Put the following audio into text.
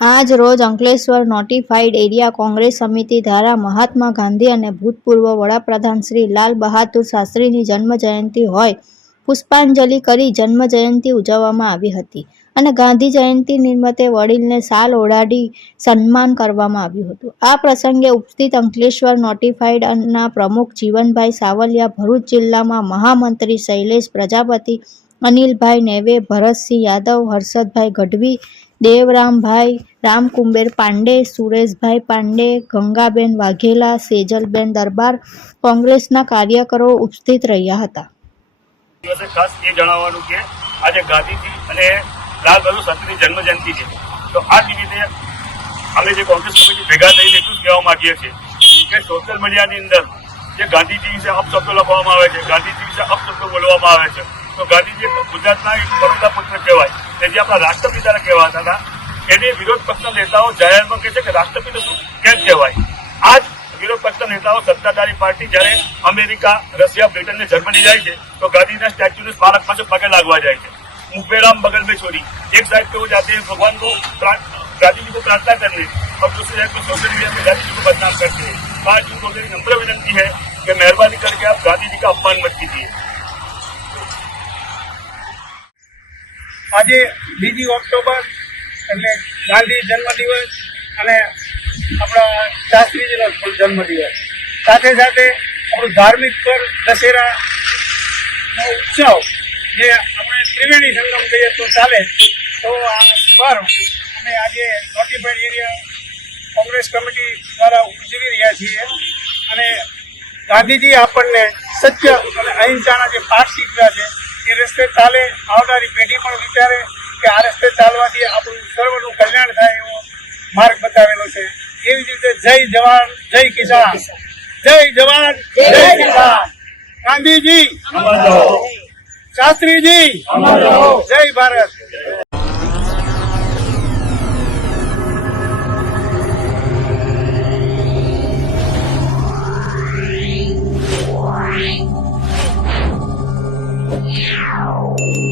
આજ રોજ Ankleshwar notified area Congress સમિતિ દ્વારા મહાત્મા ગાંધી અને ભૂતપૂર્વ વડાપ્રધાન શ્રી લાલ બહાદુર શાસ્ત્રીની જન્મ જયંતિ હોય, પુષ્પાંજલિ કરી જન્મ જયંતિ ઉજવવામાં આવી હતી અને ગાંધી જયંતિ નિમિત્તે વડીલને સાલ ઓઢાડી સન્માન કરવામાં આવ્યું હતું. આ પ્રસંગે ઉપસ્થિત અંકલેશ્વર નોટિફાઈડના પ્રમુખ જીવનભાઈ સાવલિયા, ભરૂચ જિલ્લામાં મહામંત્રી શૈલેષ પ્રજાપતિ, અનિલભાઈ નેવે, ભરતસિંહ યાદવ, હર્ષદભાઈ ગઢવી દેવરામભાઈ રામકુંબેર પાંડે, સુરેશભાઈ પાંડે, ગંગાબેન વાઘેલા, સેજલબેન દરબાર કોંગ્રેસના કાર્યકરો ઉપસ્થિત રહ્યા હતા. ખાસ એ જણાવવાનું કે આજે ગાંધીજી અને લાલ બહાદુર શાસ્ત્રીની જન્મ જયંતિ છે. તો આ નિમિત્તે અમે જે કોંગ્રેસ કમિટી ભેગા થઈને એટલું જ કહેવા માંગીએ છીએ કે સોશિયલ મીડિયાની અંદર જે ગાંધીજી વિશે અપશબ્દો લખવામાં આવે છે, ગાંધીજી વિશે અપશબ્દો બોલવામાં આવે છે તો ગાંધીજી ગુજરાતના એક બરોડા પુત્ર કહેવાય કે જે આપણા રાષ્ટ્રપિતાને કહેવાતા હતા એને વિરોધ પક્ષના નેતાઓ જાહેરમાં કહે છે કે રાષ્ટ્રપિતા શું કેમ કહેવાય આ જ વિરોધ પક્ષના નેતાઓ સત્તાધારી પાર્ટી જ્યારે અમેરિકા રશિયા બ્રિટન ને જર્મની જાય છે તો ગાંધીના સ્ટેચ્યુને સ્મારક પાસે પગે લાગવા જાય છે मुखबेराम बगल में छोड़ी एक साइड पे वो जाते हैं भगवान को प्रा- गांधी जी को प्रार्थना करने और दूसरी साइड पे सोशल मीडिया पे गांधी जी को बदनाम करते हैं आज उनको मेरी नम्र विनती है कि मेहरबानी करके आप गांधी जी का अपमान मत कीजिए આજે બીજી ઓક્ટોબર, એટલે ગાંધી જન્મદિવસ અને આપણા શાસ્ત્રીજીનો જન્મદિવસ. સાથે સાથે આપણું ધાર્મિક પર દશેરા ઉત્સવ જે આપણે ત્રિવેણી સંગમ કહીએ તો ચાલે તો આ પર્વ અમે આજે નોટિફાઈડ એરિયા કોંગ્રેસ કમિટી દ્વારા ઉજવી રહ્યા છીએ અને ગાંધીજી આપણને સત્ય અને અહિંસાના જે પાઠ શીખવ્યા છે રસ્તે ચાલે આવનારી પેઢી પણ વિચારે કે આ રસ્તે ચાલવાથી આપણું સર્વનું કલ્યાણ થાય એવો માર્ગ બતાવેલો છે. એવી જ રીતે જય જવાન જય કિસાન. જય જવાન જય કિસાન. ગાંધીજી. શાસ્ત્રીજી. જય ભારત. Yeah.